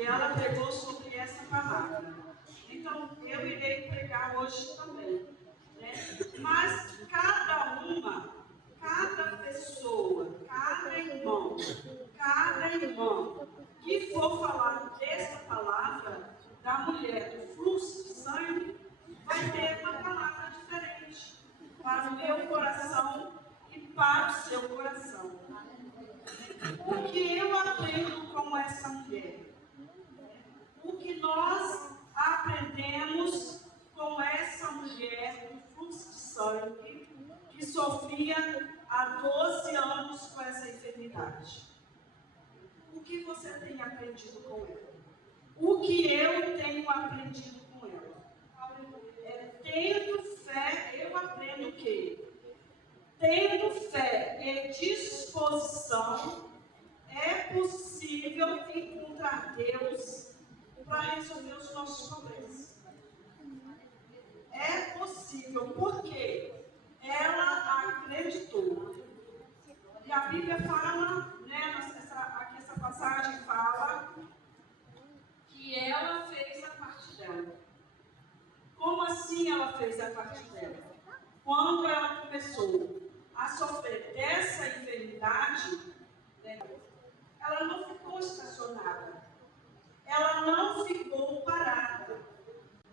e ela pregou sobre essa palavra. Então, eu irei pregar hoje também. Né? Mas cada pessoa, cada irmão que for falar dessa palavra, da mulher do fluxo de sangue, vai ter uma palavra diferente para o meu coração e para o seu coração. O que eu aprendo com essa mulher? O que nós aprendemos com essa mulher do fluxo de sangue que sofria há 12 anos com essa enfermidade? O que você tem aprendido com ela? O que eu tenho aprendido com ela? Tendo fé, eu aprendo o quê? Tendo fé e disposição, é possível encontrar Deus para resolver os nossos problemas. É possível, porque ela acreditou. E a Bíblia fala, né, essa passagem fala que ela fez a parte dela. Como assim ela fez a parte dela? Quando ela começou a sofrer dessa enfermidade, né, ela não ficou estacionada. Ela não ficou parada.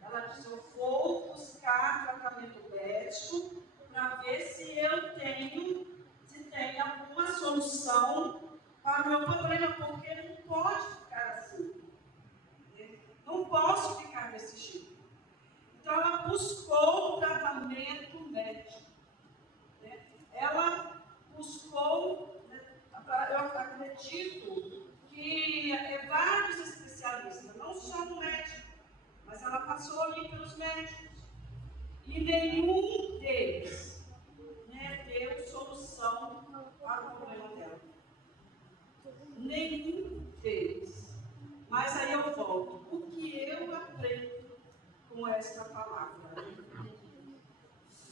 Ela disse: eu vou buscar tratamento médico para ver se tem alguma solução para o meu problema, porque não pode ficar assim. Não posso ficar desse jeito. Então ela buscou tratamento médico. Ela buscou, eu acredito que vários especialistas, não só no médico, mas ela passou ali pelos médicos. E nenhum deles, né, deu solução para o problema dela. Nenhum deles. Mas aí eu volto. O que eu aprendo com esta palavra?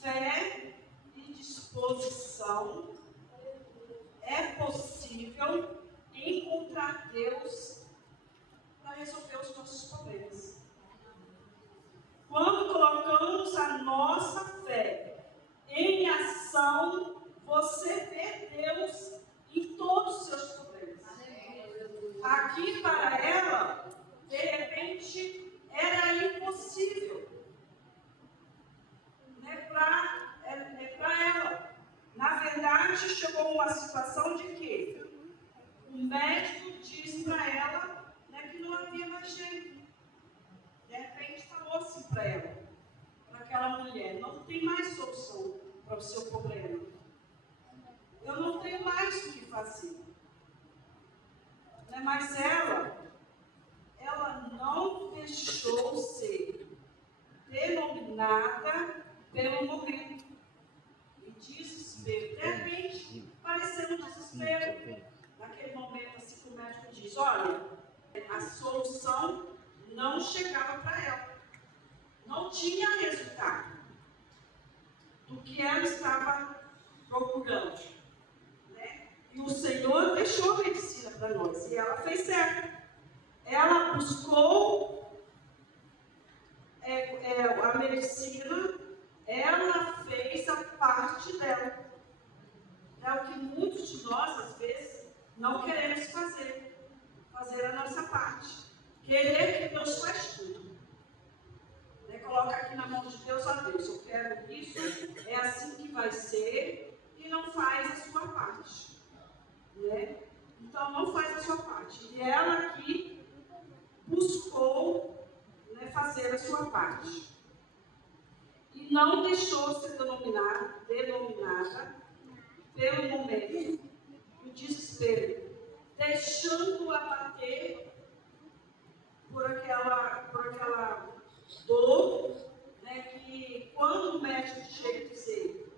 Fé e disposição. É possível encontrar Deus para resolver os nossos problemas. Quando colocamos a nossa fé em ação, você vê Deus em todos os seus problemas. Aqui para ela, de repente, era impossível. Para ela. Na verdade, chegou uma situação de que o médico disse para ela, né, que não havia mais jeito. De repente falou assim para ela, para aquela mulher: não tem mais solução para o seu problema. Eu não tenho mais o que fazer. Né? Mas ela não deixou ser denominada pelo momento. E desespero. De repente, pareceu um desespero. Naquele momento, assim que o médico diz: olha, a solução não chegava para ela. Não tinha resultado do que ela estava procurando. Né? E o Senhor deixou a medicina para nós. E ela fez certo. Ela buscou a medicina, ela fez a parte dela. É o que muitos de nós, às vezes, não queremos fazer. Fazer a nossa parte. Querer que Deus faz tudo. Né? Coloca aqui na mão de Deus: ó Deus, eu quero isso, é assim que vai ser, e não faz a sua parte. Né? Então, não faz a sua parte. E ela aqui buscou, né, fazer a sua parte. E não deixou ser denominada pelo momento, o desespero, deixando-a bater por aquela dor, né, que quando o médico chega a dizer,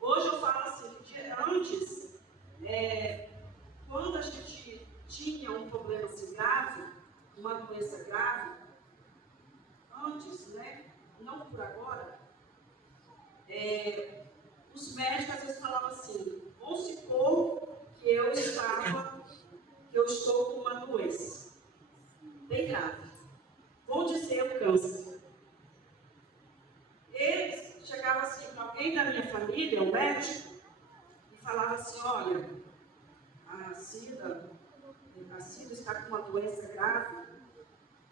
hoje eu falo assim, que antes, quando a gente tinha um problema assim grave, uma doença grave, antes, né, não por agora, os médicos às vezes falavam assim: vamos supor que eu estou com uma doença bem câncer. Ele chegava assim para alguém da minha família, um médico, e falava assim, olha, a Cida está com uma doença grave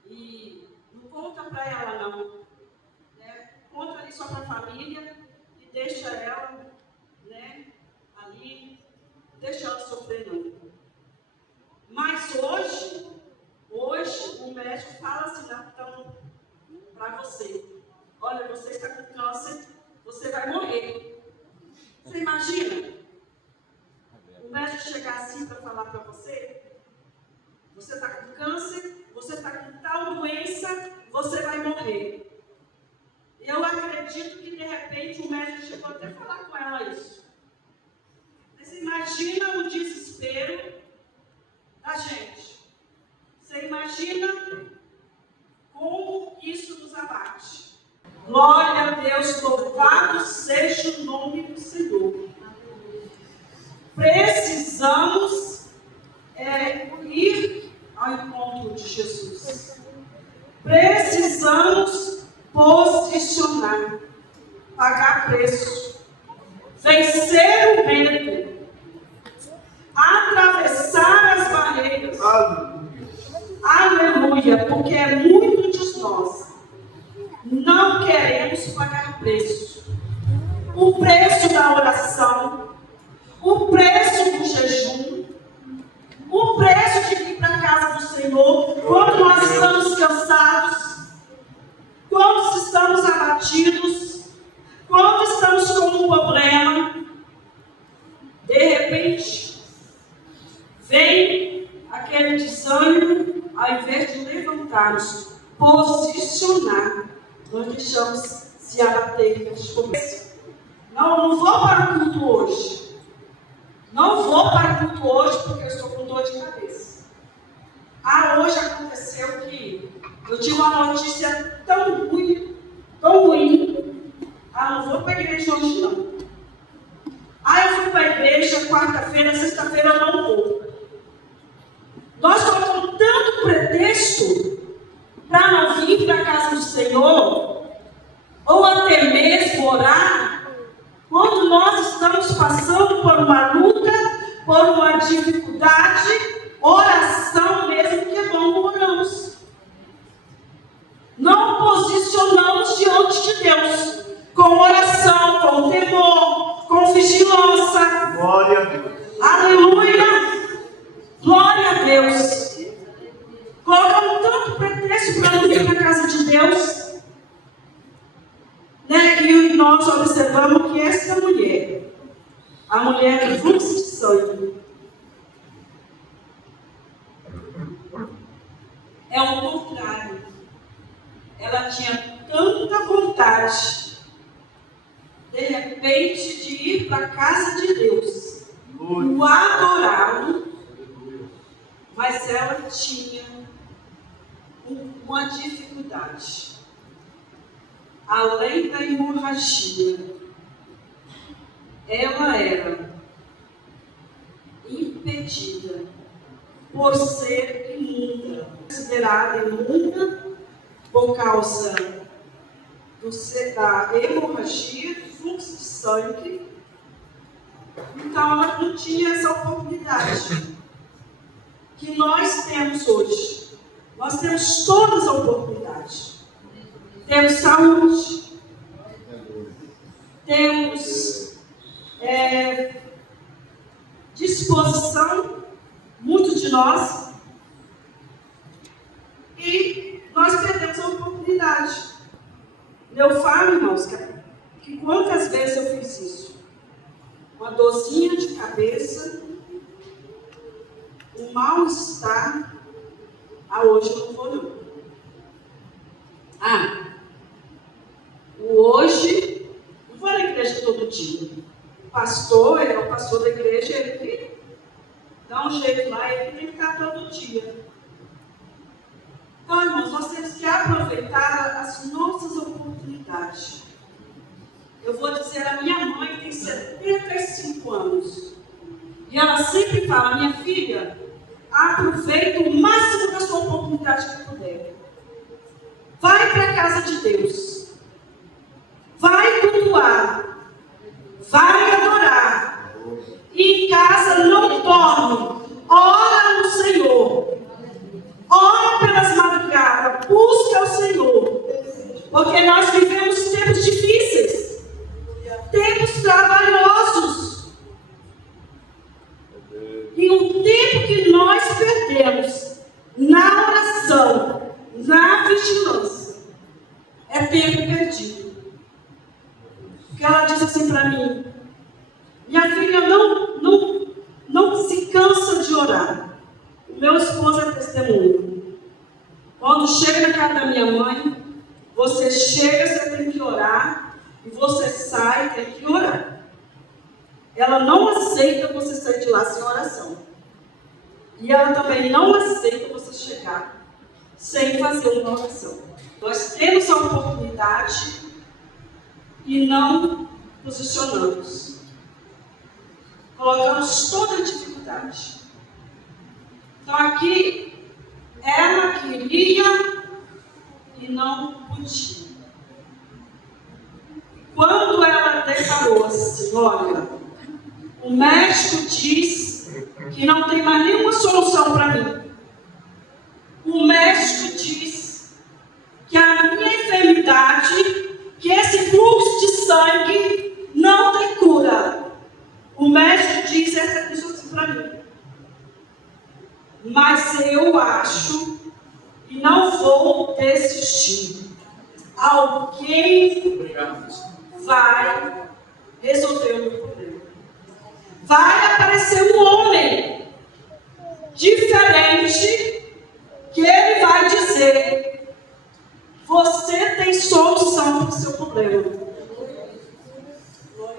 e não conta para ela não, né? Conta ali só para a família e deixa ela, né, ali, deixa ela sofrer não. Mas hoje o médico fala assim, então, para você, olha, você está com câncer, você vai morrer. Você imagina? O médico chegar assim para falar para você, você está com câncer, você está com tal doença, você vai morrer. Eu acredito que de repente o médico chegou até a falar com ela isso. Você imagina o desespero da gente. Você imagina como isso nos abate. Glória a Deus, louvado seja o nome do Senhor. Precisamos ir ao encontro de Jesus. Precisamos posicionar, pagar preço, vencer o medo, atravessar as barreiras. Aleluia, porque é muitos de nós não queremos pagar preço. O preço da oração, o preço do jejum, o preço de ir para a casa do Senhor, quando nós estamos cansados, quando estamos abatidos, quando estamos com um problema, de repente, vem aquele desânimo, ao invés de levantarmos, posicionar, nós deixamos se abater de começo. Não vou para o culto hoje. Não vou para o culto hoje porque eu estou com dor de cabeça. Hoje aconteceu que eu tive uma notícia tão ruim. Não vou para a igreja hoje não. Eu fui para a igreja quarta-feira, sexta-feira eu não vou. Nós colocamos tanto pretexto para não vir para a casa do Senhor, ou até mesmo orar, quando nós estamos passando por uma luta, por uma dificuldade, oração mesmo que é bom, oramos. Não posicionamos diante de Deus, com oração, com temor, com vigilância. Glória a Deus. Aleluia! Glória a Deus! Colocamos tanto pretexto para não vir na casa de Deus, né? E nós observamos que essa mulher, a mulher do fluxo de sangue, é o contrário. Ela tinha tanta vontade, de repente, de ir para a casa de Deus, o adorá-lo, mas ela tinha uma dificuldade. Além da hemorragia, ela era impedida por ser imunda, considerada imunda por causa da hemorragia, do fluxo de sangue. Então ela não tinha essa oportunidade que nós temos hoje. Nós temos todas as oportunidades. Temos saúde, temos disposição, muitos de nós, e nós perdemos a oportunidade. Eu falo, irmãos, que quantas vezes eu fiz isso? Uma dorzinha de cabeça, um mal-estar, hoje eu não vou não. Hoje, não vou na igreja todo dia. O pastor, ele é o pastor da igreja, ele que dá um jeito lá, ele tem que estar todo dia. Então, irmãos, nós temos que aproveitar as nossas oportunidades. Eu vou dizer, a minha mãe tem 75 anos. E ela sempre fala, minha filha, aproveita o máximo da sua oportunidade que puder. Vai para casa de Deus, vai cultuar, vai adorar, e em casa não dorme, ora no Senhor, ora pelas madrugadas, busca o Senhor, porque nós vivemos tempos difíceis, tempos trabalhosos, e o tempo que nós perdemos na oração, na vigilância, é tempo perdido. Porque ela diz assim para mim: minha filha não se cansa de orar. O meu esposo é testemunho. Quando chega na casa da minha mãe, você chega, você tem que orar, e você sai, tem que orar. Ela não aceita você sair de lá sem oração. E ela também não aceita você chegar sem fazer uma oração. Nós temos a oportunidade e não posicionamos. Colocamos toda a dificuldade. Então aqui, ela queria e não podia. Quando ela declarou assim: olha, o médico diz que não tem mais nenhuma solução para mim. O médico diz que a minha enfermidade, que esse fluxo de sangue não tem cura. O médico diz essa coisa assim para mim. Mas eu acho e não vou desistir. Alguém vai resolver o meu problema. Vai aparecer um homem diferente que ele vai dizer: você tem solução para o seu problema.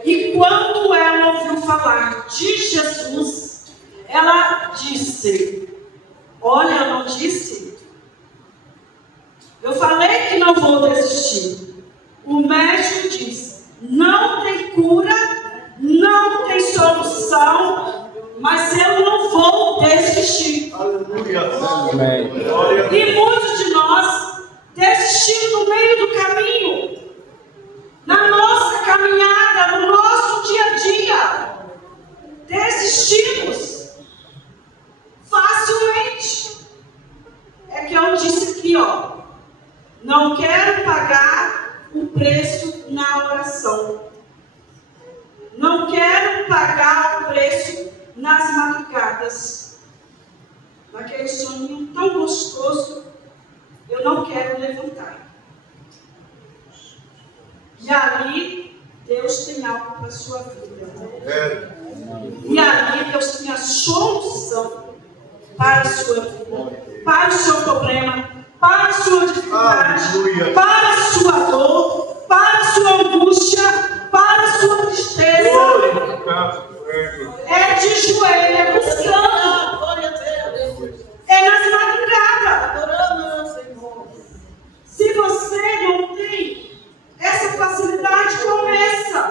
E quando ela ouviu falar de Jesus, ela disse: olha, eu não disse? Eu falei que não vou desistir. O médico diz: não tem cura, não tem solução, mas eu não vou desistir. Aleluia. E muitos de nós desistimos no meio do caminho, na nossa caminhada, no nosso dia a dia. Desistimos facilmente. É que eu disse aqui, ó, não quero pagar o preço na oração. Não quero pagar o preço nas madrugadas. Naquele soninho tão gostoso, eu não quero levantar. E ali, Deus tem algo para a sua vida. E ali, Deus tem a solução para a sua vida, para o seu problema, para a sua dificuldade, para a sua dor, para a sua angústia, para a sua tristeza. É de joelho, é buscando. É nas madrugadas. Se você não tem essa facilidade, começa.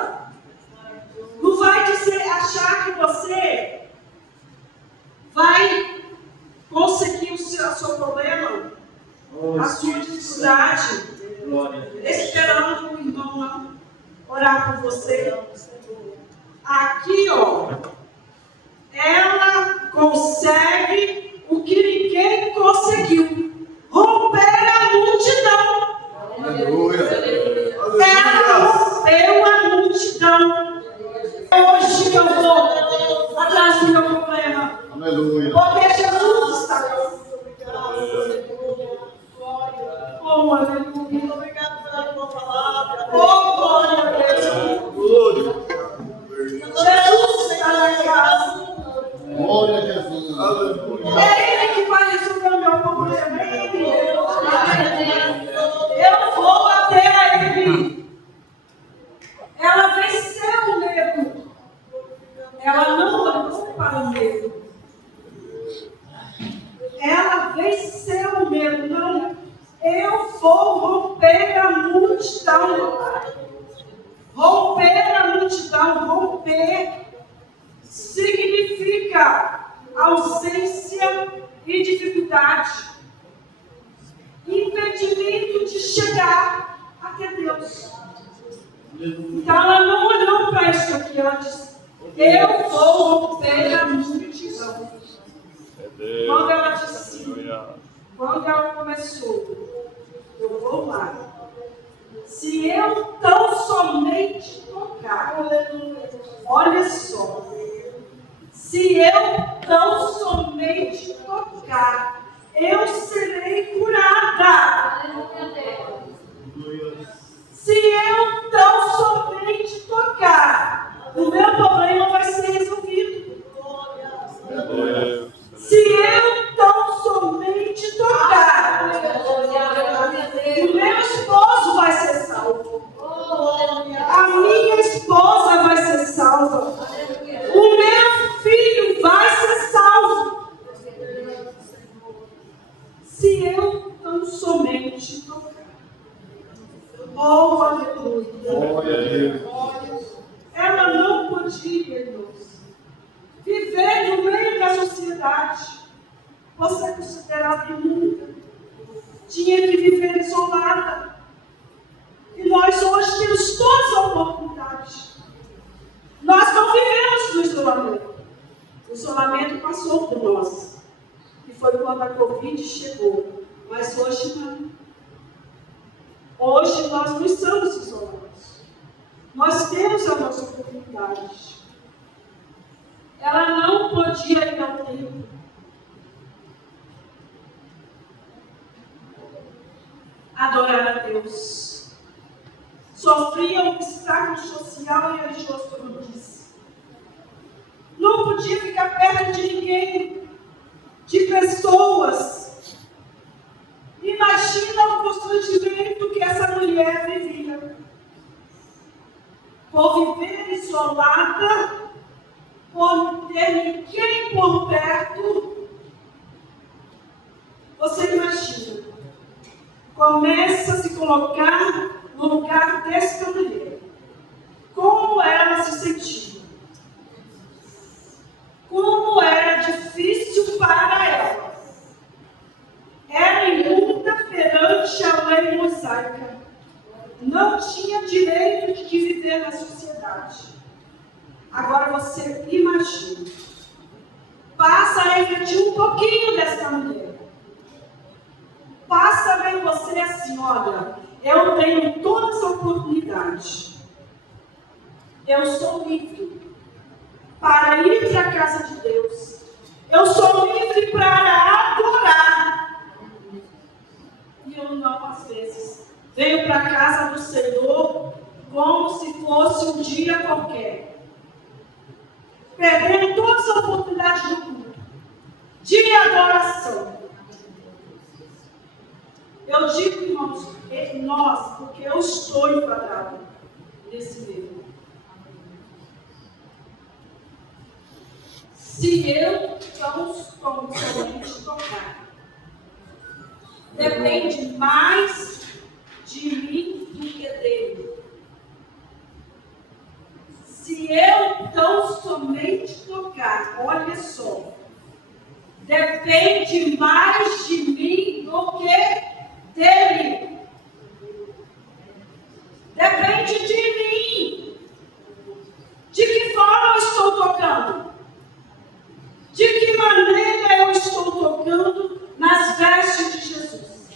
Não vai achar que você vai conseguir o seu problema, a sua dificuldade, esperando o irmão não orar por você. Aqui, ó, ela consegue o que ninguém conseguiu: romper a multidão. Aleluia. Ela rompeu a multidão. Hoje eu vou atrás do meu problema. Aleluia. Porque Jesus está aqui. Oh, aleluia. Obrigado pela tua palavra. Oh, glória a Deus. Jesus está na casa. Glória a Jesus. É Ele que vai resolver o meu problema. É Ele. Eu vou até Ele. Ela venceu o medo. Ela não olhou para o medo. Ela venceu o medo. Não, eu vou romper a multidão. Romper a multidão. Romper significa ausência e dificuldade. Impedimento de chegar chegar até Deus. Então ela não olhou para isso aqui, ela disse, eu vou romper a multidão. Quando ela disse, quando ela começou, eu vou lá. Se eu tão somente tocar, olha só, se eu tão somente tocar, eu serei curada. Se eu tão somente tocar, o meu problema vai ser resolvido. Se eu tão somente tocar, o meu esposo vai ser salvo. A minha esposa vai ser salva. O meu filho vai ser salvo. Se eu tão somente tocar. Oh, aleluia. Ela não podia, irmãos, viver no meio da sociedade. Você é considerada imunda. Tinha que viver isolada. E nós hoje temos todas as oportunidades. Nós não vivemos no isolamento. O isolamento passou por nós. E foi quando a Covid chegou. Mas hoje não. Hoje nós não estamos isolados. Nós temos a nossa oportunidade. Ela não podia ir ao templo. Adorar a Deus. Sofria um obstáculo social e religioso, como eu disse. Não podia ficar perto de ninguém, de pessoas. Imagina o constrangimento que essa mulher vivia. Por viver isolada, por não ter ninguém por perto. Você imagina. Começa a se colocar no lugar desta mulher. Como ela se sentia. Como era difícil para ela. Era imunda perante a lei mosaica. Não tinha direito de viver na sociedade. Agora você imagina. Passa a refletir um pouquinho dessa mulher. Passa a ver você assim, olha, eu tenho todas as oportunidades. Eu sou livre para ir para a casa de Deus. Eu sou livre para adorar. E eu não, às vezes, venho para a casa do Senhor como se fosse um dia qualquer. Perdendo todas as oportunidades do culto, de adoração. Eu digo, irmãos, nós, porque eu estou enquadrado nesse meio. Se eu tão somente tocar, depende mais de mim do que dele. Se eu tão somente tocar, olha só, depende mais de mim do que dele. Depende de mim. De que forma eu estou tocando? De que maneira eu estou tocando nas vestes de Jesus?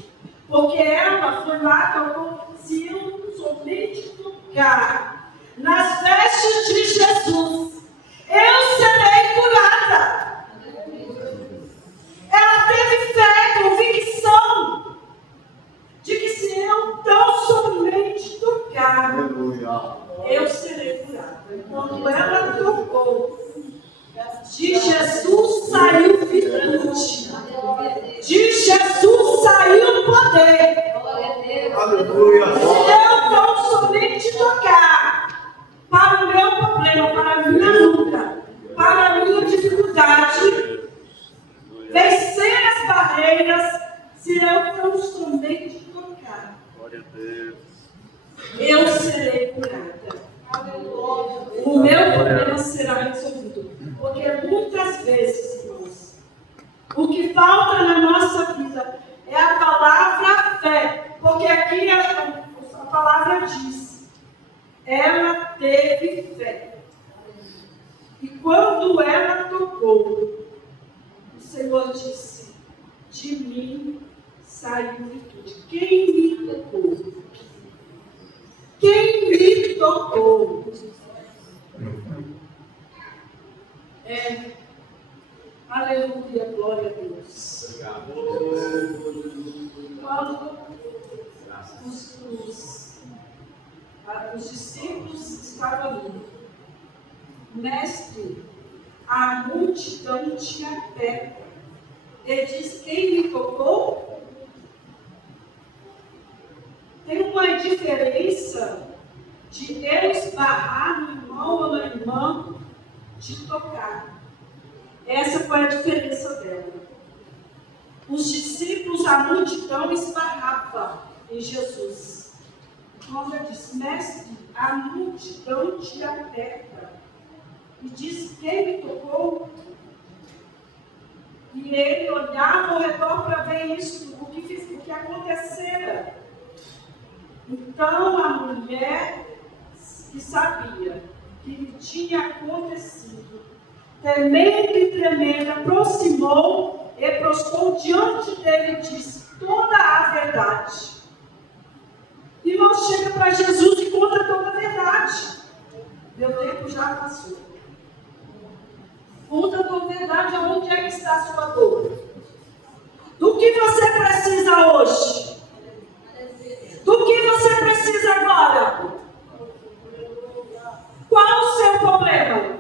Porque ela foi lá, tocou, se eu somente tocar nas vestes de Jesus, eu serei curada. Ela teve fé, convicção, de que se eu tão somente tocar, eu serei curada. Quando ela tocou, de Jesus saiu virtude, de Jesus saiu poder. Aleluia. Se eu tão somente tocar para o meu problema, para a minha luta, para a minha dificuldade, vencer as barreiras, se eu tão somente tocar, eu serei curada. O meu problema será resolvido. Porque muitas vezes, irmãos, o que falta na nossa vida é a palavra fé. Porque aqui de mim saiu virtude. Quem me tocou? Quem me tocou? Aleluia, glória a Deus. Quando os discípulos estavam indo, mestre, a multidão te aperta. Ele diz: quem me tocou? Tem uma diferença de eu esbarrar no irmão ou na irmã de tocar. Essa foi a diferença dela. Os discípulos, a multidão esbarrava em Jesus. Então ela disse: mestre, a multidão te aperta. E disse: quem me tocou? E ele olhava ao redor para ver isso, o que acontecera. Então a mulher que sabia que lhe tinha acontecido, temendo e tremendo, aproximou e prostrou diante dele e disse toda a verdade. Irmão, chega para Jesus e conta toda a verdade. Meu tempo já passou. Conta a tua verdade, aonde é que está a sua dor? Do que você precisa hoje? Do que você precisa agora? Qual o seu problema?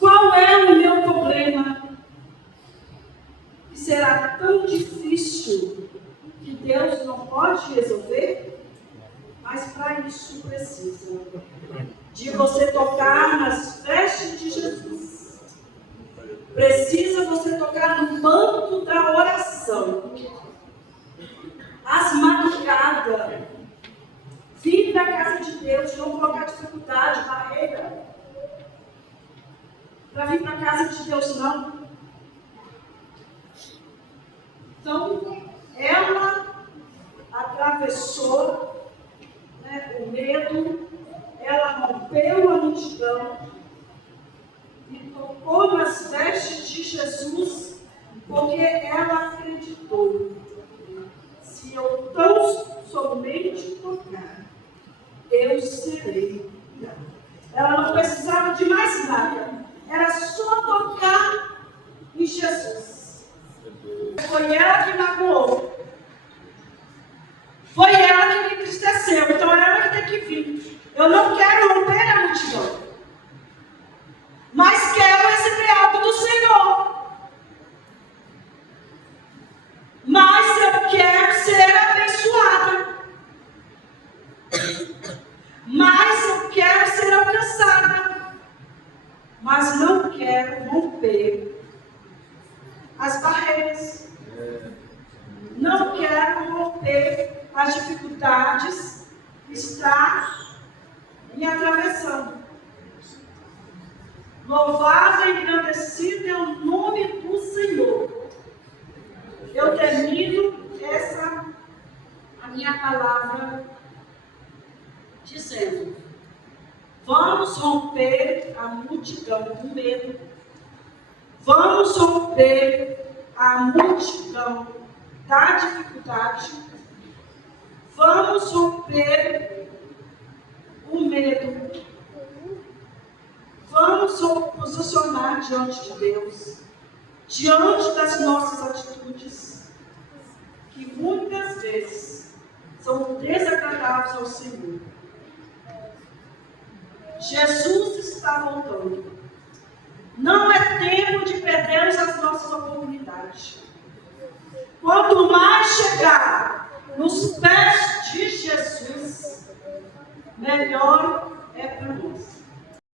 Qual é o meu problema? Que será tão difícil que Deus não pode resolver? Mas para isso precisa de você tocar nas vestes de Jesus. Precisa você tocar no manto da oração. As madrugadas. Vir para a casa de Deus, não colocar dificuldade, barreira. Para vir para a casa de Deus, não. Então, ela atravessou, o medo, ela rompeu a multidão e tocou nas vestes de Jesus, porque ela acreditou. Se eu tão somente tocar, eu serei. Ela não precisava de mais nada, era só tocar em Jesus. Foi ela que magoou, foi ela que me entristeceu, então é ela que tem que vir. Eu não quero romper a multidão, mas quero receber algo do Senhor. Mas eu quero ser abençoada. Mas eu quero ser alcançada. Mas não quero romper as barreiras. Não quero romper as dificuldades que está me atravessando. Louvado e engrandecido é o nome do Senhor. Eu termino a minha palavra dizendo: vamos romper a multidão do medo. Vamos romper a multidão da dificuldade. Vamos romper o medo. Vamos nos posicionar diante de Deus, diante das nossas atitudes, que muitas vezes são desagradáveis ao Senhor. Jesus está voltando. Não é tempo de perdermos as nossas oportunidades. Quanto mais chegar nos pés de Jesus, melhor é para nós.